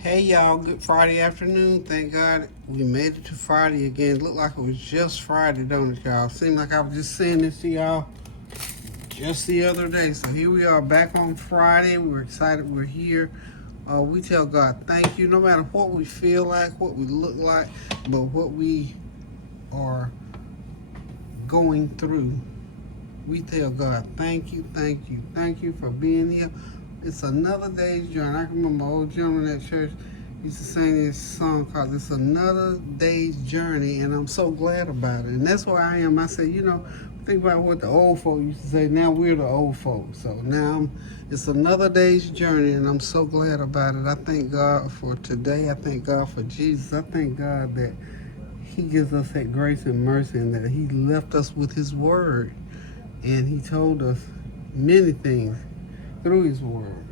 Hey y'all, good Friday afternoon. Thank God we made it to Friday again. Looked like it was just Friday, don't it, y'all? Seemed like I was just saying this to y'all just the other day. So here we are back on Friday. We're excited we're here. We tell God thank you no matter what we feel like, what we look like, but what we are going through. We tell God thank you, thank you, thank you for being here. It's another day's journey. I can remember my old gentleman at church used to sing this song called It's Another Day's Journey, and I'm so glad about it. And that's where I am. I say, think about what the old folk used to say. Now we're the old folk. So now it's another day's journey, and I'm so glad about it. I thank God for today. I thank God for Jesus. I thank God that He gives us that grace and mercy, and that He left us with His Word. And He told us many things through His Word.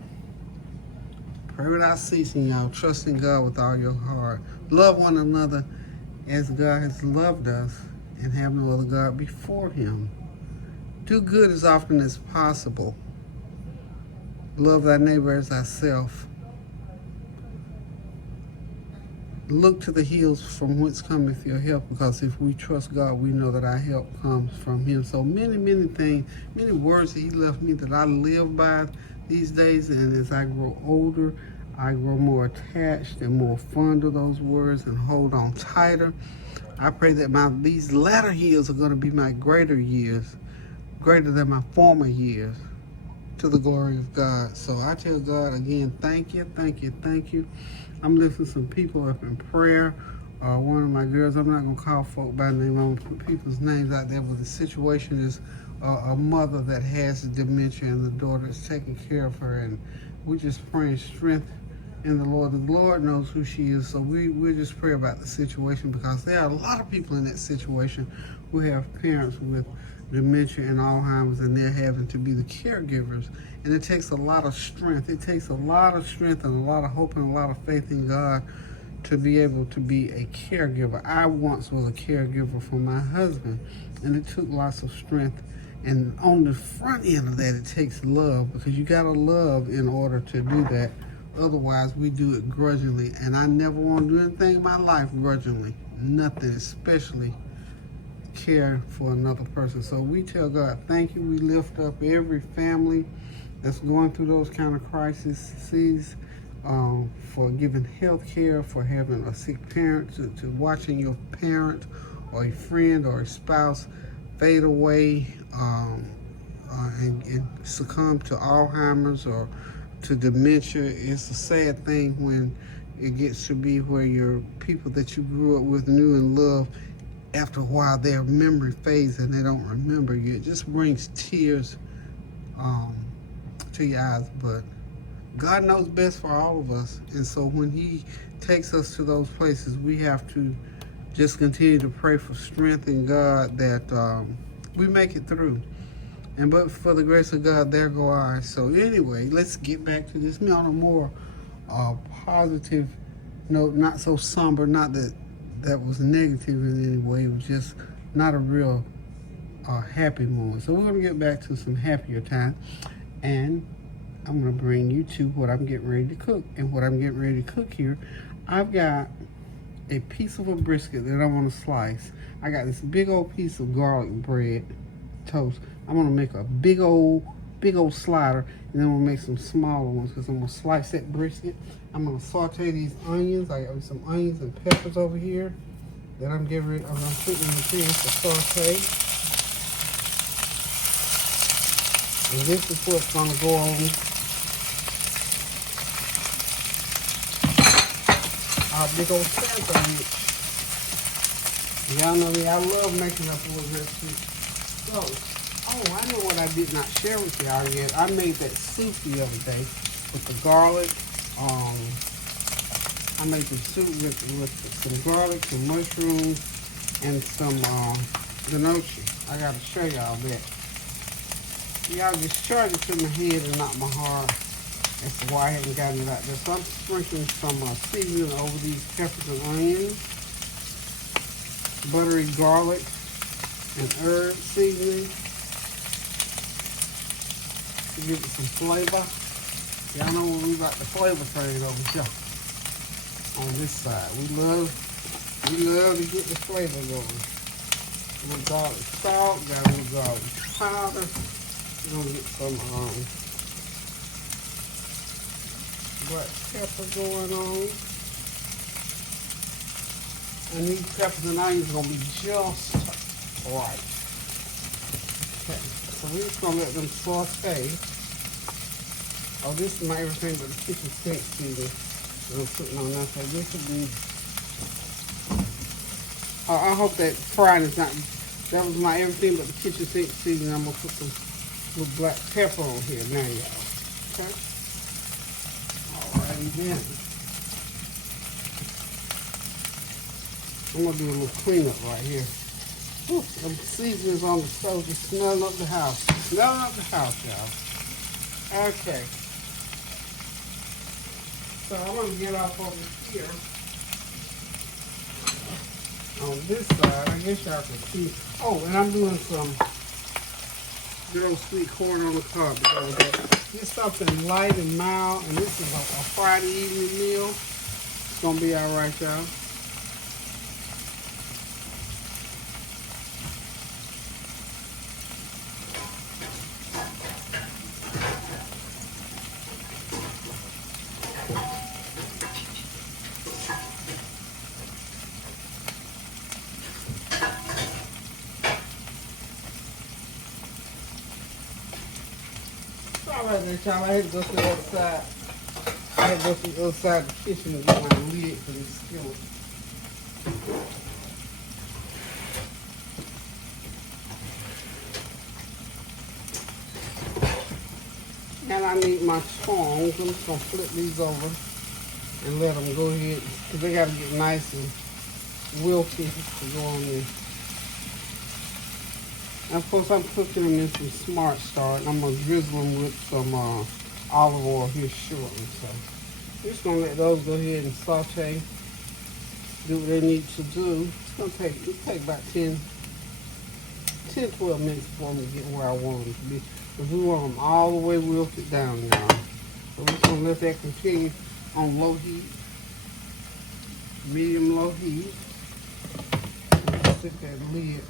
Pray without ceasing, y'all. Trust in God with all your heart. Love one another as God has loved us, and have no other God before Him. Do good as often as possible. Love thy neighbor as thyself. Look to the hills from whence cometh your help, because if we trust God, we know that our help comes from Him. So many things, many words that He left me that I live by these days, and as I grow older, I grow more attached and more fond of those words and hold on tighter. I pray that these latter years are going to be my greater years, greater than my former years, to the glory of God. So I tell God again, thank you, thank you, thank you. I'm lifting some people up in prayer. One of my girls, I'm not going to call folk by name, I'm going to put people's names out there, but the situation is a mother that has dementia, and the daughter is taking care of her, and we're just praying strength in the Lord. The Lord knows who she is, so we're just praying about the situation, because there are a lot of people in that situation who have parents with dementia and Alzheimer's, and they're having to be the caregivers. And it takes a lot of strength. It takes a lot of strength and a lot of hope and a lot of faith in God to be able to be a caregiver. I once was a caregiver for my husband, and it took lots of strength. And on the front end of that, it takes love, because you got to love in order to do that. Otherwise, we do it grudgingly. And I never want to do anything in my life grudgingly. Nothing, especially care for another person. So we tell God thank you. We lift up every family that's going through those kind of crises, for giving health care, for having a sick parent, to watching your parent or a friend or a spouse fade away, and succumb to Alzheimer's or to dementia. It's a sad thing when it gets to be where your people that you grew up with, knew and loved, after a while their memory fades and they don't remember you. It just brings tears to your eyes. But God knows best for all of us, and so when He takes us to those places, we have to just continue to pray for strength in God that we make it through. And but for the grace of God, there go I. So anyway, let's get back to this on a more positive note, not so somber, not that was negative in any way. It was just not a real happy moment. So we're going to get back to some happier time, and I'm going to bring you to what I'm getting ready to cook. And what I'm getting ready to cook here, I've got a piece of a brisket that I want to slice. I got this big old piece of garlic bread toast. I'm going to make a big old slider, and then we'll make some smaller ones, because I'm going to slice that brisket. I'm going to saute these onions. I got some onions and peppers over here that I'm getting rid of. I'm putting in the pan to saute. And this is what's going to go on our big old sandwich. Y'all know me, I love making up a little recipe. So, I know what I did not share with y'all yet. I made that soup the other day with the garlic. I made the soup with some garlic, some mushrooms, and some gnocchi. I gotta show y'all that. Y'all just charge it to my head and not my heart. That's why I haven't gotten it out there. So I'm sprinkling some seasoning over these peppers and onions, buttery garlic and herb seasoning to give it some flavor. Y'all know what we about the flavor train over here. on this side. We love to get the flavor going. A little garlic salt, got a little garlic powder. We're gonna get some black pepper going on. And these peppers and onions are gonna be just right. Okay, so we're just gonna let them saute. Oh, this is my everything but the kitchen sink seasoning that I'm putting on that. So this will be. I hope that frying is not. That was my everything but the kitchen sink seasoning. I'm gonna put some little black pepper on here now, y'all. Okay. Alrighty then. I'm gonna do a little cleanup right here. Ooh, the seasoning's on the stove, just smelling up the house. Smelling up the house, y'all. Okay. So I'm gonna get off over here. On this side, I guess y'all can see. Oh, and I'm doing some good old sweet corn on the cob. It's something light and mild, and this is a Friday evening meal. It's gonna be all right, y'all. All right, then, y'all. I had to go to the other side. I had to go to the other side of the kitchen and get my lid for this skillet. And I need my tongs. I'm just gonna flip these over and let them go ahead because they gotta get nice and wilty to go on there. And of course, I'm cooking them in some Smart Start. I'm gonna drizzle them with some olive oil here shortly. So we're just gonna let those go ahead and saute, do what they need to do. It's gonna take about 10, 12 minutes for them to get where I want them to be. Because we want them all the way wilted down, y'all. So we're just gonna let that continue on low heat, medium low heat. Stick that lid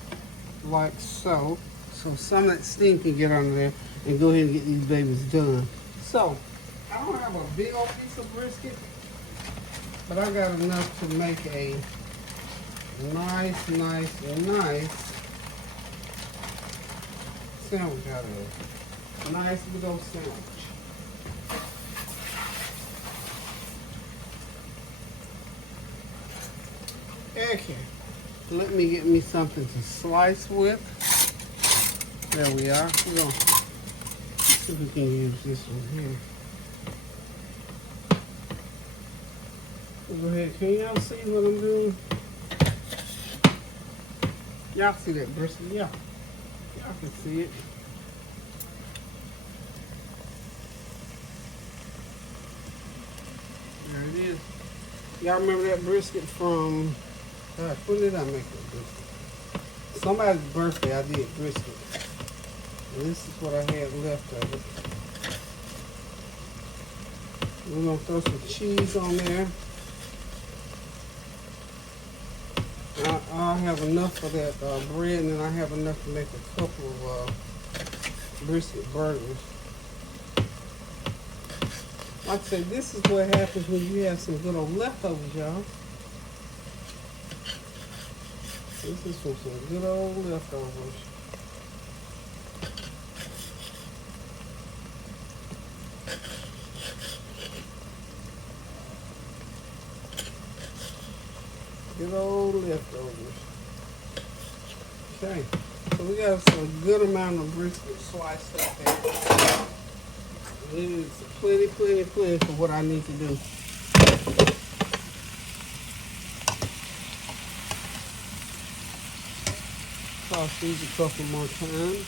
like so. So some of that steam can get under there and go ahead and get these babies done. So I don't have a big old piece of brisket, but I got enough to make a nice sandwich out of it. Nice big old sandwich. Okay. Let me get me something to slice with. There we are. We're gonna see if we can use this one here. Go ahead. Can y'all see what I'm doing? Y'all see that brisket? Yeah. Y'all can see it. There it is. Y'all remember that brisket from, gosh, when did I make that brisket? Somebody's birthday I did brisket. And this is what I had left of it. We're gonna throw some cheese on there. I have enough of that bread, and then I have enough to make a couple of brisket burgers. Like I say, this is what happens when you have some good old leftovers, y'all. This is from some good old leftovers. Good old leftovers. Okay, so we got a good amount of brisket sliced up there. It is plenty for what I need to do. Toss these a couple more times.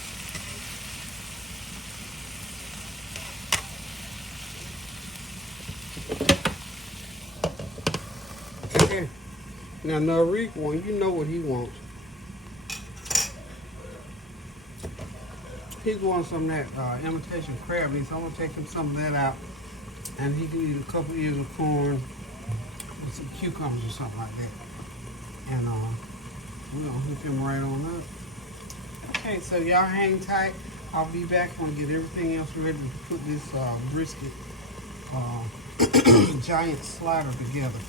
Okay. Now Nariq one, you know what he wants. He's wanting some of that imitation crab meat, so I'm gonna take him some of that out, and he can eat a couple ears of corn with some cucumbers or something like that. And we're gonna hook him right on up. Okay, so y'all hang tight. I'll be back. I'm gonna get everything else ready to put this brisket giant slider together.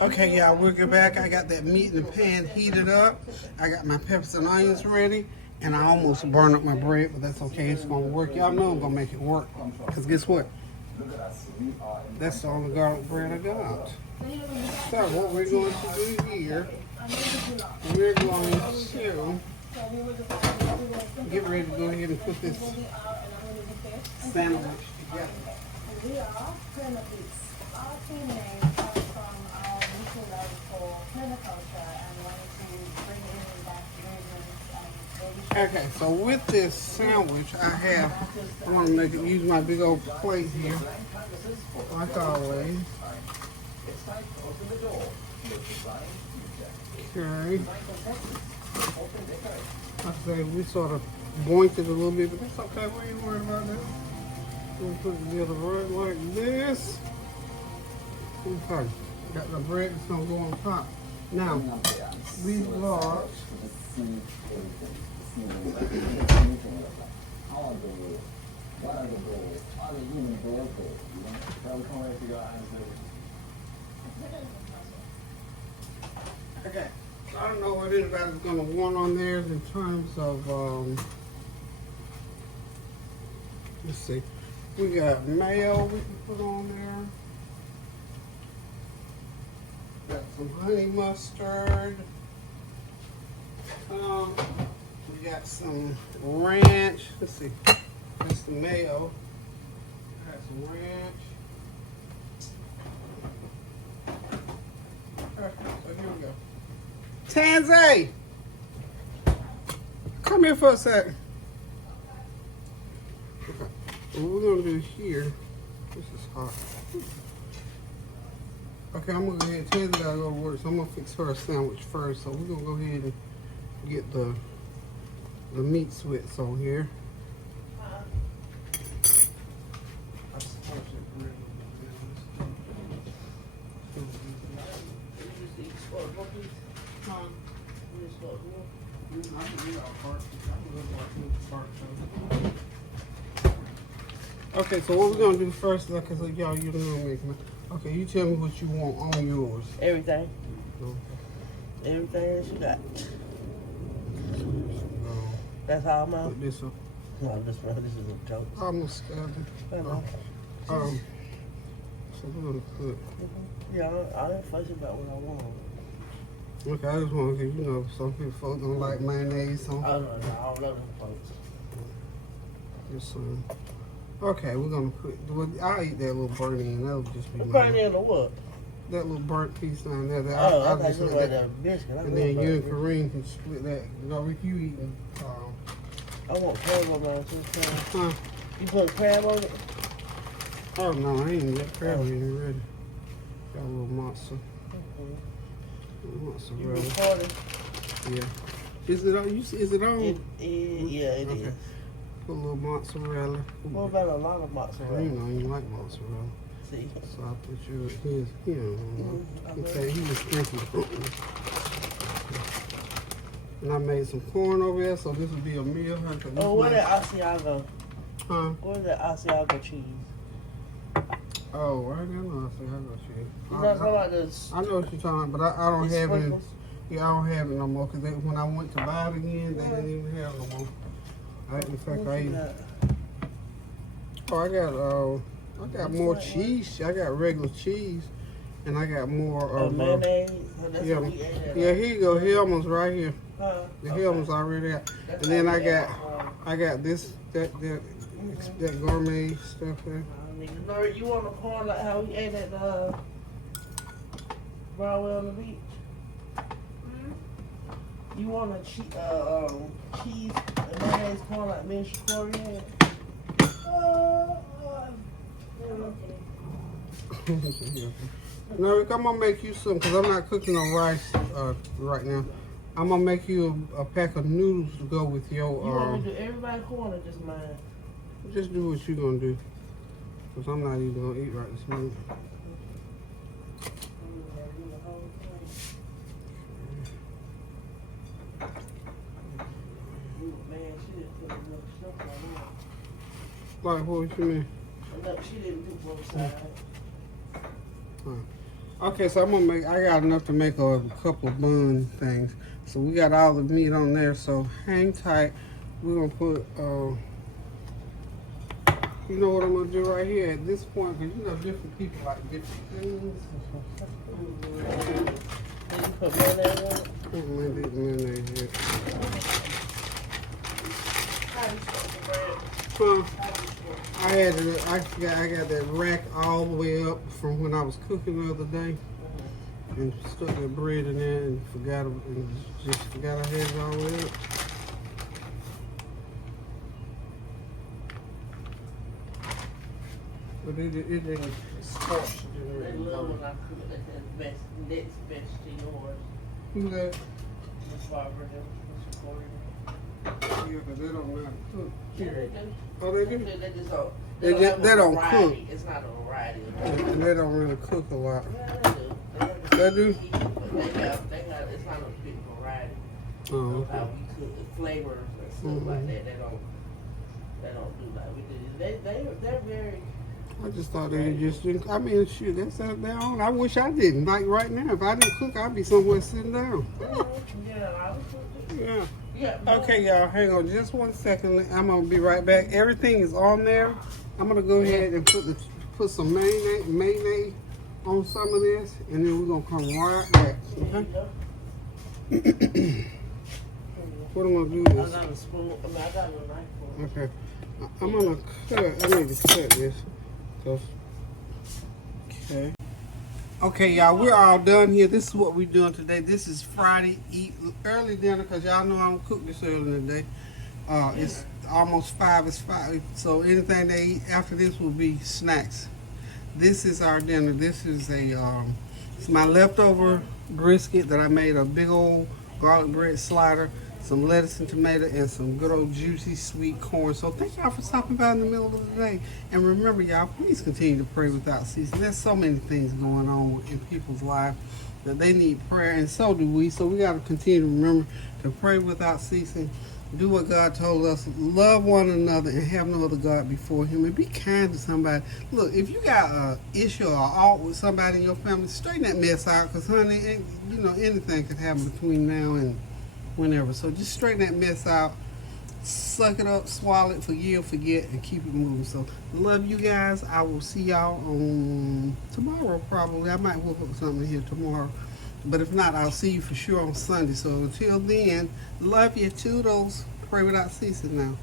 Okay, y'all, we'll get back. I got that meat in the pan heated up. I got my peppers and onions ready. And I almost burned up my bread, but that's okay. It's going to work. Y'all know I'm going to make it work. Because guess what? That's the only garlic bread I got. So what we're going to do here, we're going to get ready to go ahead and put this sandwich together. Okay, so with this sandwich, I want to use my big old plate here, like always. Okay. Like I say, we sort of boinked it a little bit, but that's okay. We ain't worried about that. We'll put it together right like this. Okay. Got the bread that's going to go on top. Now, these large. Okay, so I don't know what anybody's going to want on there in terms of, let's see, we got mayo we can put on there. Got some honey mustard. We got some ranch. Let's see. That's the mayo. Got some ranch. Okay, so here we go. Tansy! Come here for a second. Okay. What we're going to do here, this is hot. Okay, I'm going to go ahead and Tansy got to go to work, so I'm going to fix her a sandwich first. So we're going to go ahead and get the meat swits on here. Okay, so what we're gonna do first, like I said, y'all, you know me. Okay, you tell me what you want on yours. Everything. Okay. Everything that you got. That's all, Mom? Put this up. No, this is a joke. Almost stabbed it. So we're gonna put. Yeah, I ain't fussing about what I want. Okay, I just want to, you know, some people folks don't like mayonnaise. So. Oh, no, I don't know them folks. Just some. Okay, we're gonna put. Well, I'll eat that little burnt end. That'll just be. Burnt end or what? That little burnt piece down there. I'll just let that biscuit. And then you and Kareem can split that. You know, if you eating. I want crab on mine. Huh? You put crab on it? Oh no, I ain't got crab in ready. Got a little mozzarella. You recording? Yeah. Is it on? Is it on? Yeah, it is. Put a little mozzarella. What about a lot of mozzarella? You know, you like mozzarella. See? So I put his, you know, okay, he was thinking. And I made some corn over there, so this would be a meal. Oh, where's that Asiago? Huh? Where's that Asiago cheese? Oh, right there, no, Asiago cheese. You know something like this? I know what you're talking about, but I don't have it. Yeah, I don't have it no more because when I went to buy it again, they didn't even have it no more. In fact, I ate. Oh, I got more cheese. I got regular cheese, and I got more. Mayonnaise. Yeah, here you go. Hellman's right here. The Hellman's already out, and then I got this that gourmet stuff there. No, you want a corn like how we ate at Broadway on the beach? You want a cheese and mayonnaise corn like me and Shakoria had? No, I'm gonna make you some because I'm not cooking no rice right now. I'm gonna make you a pack of noodles to go with your. You want me to do everybody corn or just mine? Just do what you're gonna do, because I'm not even gonna eat right this minute. Man, she didn't put enough stuff on that. Like, what you mean? Enough, she didn't do both sides. Okay, so I got enough to make a couple of bun things. So we got all the meat on there, so hang tight. We're gonna put, you know what I'm gonna do right here at this point, because you know different people like different things. Did you put mayonnaise on it? Mayonnaise here. How you smoke the bread? Huh? How you smoke? I got that rack all the way up from when I was cooking the other day, and stuck the bread in there and just forgot I had it all the way up. But it didn't scorch. They love when I cook it. That's next best to yours. Who's that? Miss Barbara, Miss Corey. Yeah, because they don't know how to cook. Yeah, they do. Oh, they do? They just don't. They don't cook. Variety. It's not a variety. And they don't really cook a lot. Yeah, they do. They do? But they have, it's not a big variety. Oh, Of okay. how we cook the flavors and stuff like that. They don't do like we do. They're very. I just thought they just didn't. I mean, shoot, that's their own. I wish I didn't. Like right now, if I didn't cook, I'd be somewhere sitting down. Yeah, I was cooking. Yeah. Yeah. Okay, y'all, hang on just 1 second. I'm gonna be right back. Everything is on there. I'm gonna go ahead and put some mayonnaise on some of this, and then we're gonna come right back. Okay. What am I gonna do I is got a spoon. I got a knife for it. okay. I'm gonna cut. I need to cut this. Okay. Okay, y'all, we're all done here. This is what we're doing today. This is Friday. Eat early dinner because y'all know I don't cook this early in the day. It's almost 5. It's 5. So anything they eat after this will be snacks. This is our dinner. This is it's my leftover brisket that I made a big old garlic bread slider, some lettuce and tomato, and some good old juicy sweet corn. So thank y'all for stopping by in the middle of the day. And remember, y'all, please continue to pray without ceasing. There's so many things going on in people's lives that they need prayer, and so do we. So we got to continue to remember to pray without ceasing. Do what God told us. Love one another and have no other God before Him. And be kind to somebody. Look, if you got an issue or alt with somebody in your family, straighten that mess out. Because, honey, you know, anything could happen between now and whenever. So just straighten that mess out. Suck it up, swallow it, forgive, forget, and keep it moving. So, love you guys. I will see y'all on tomorrow, probably. I might whip up something here tomorrow. But if not, I'll see you for sure on Sunday. So until then, love you. Toodles. Pray without ceasing now.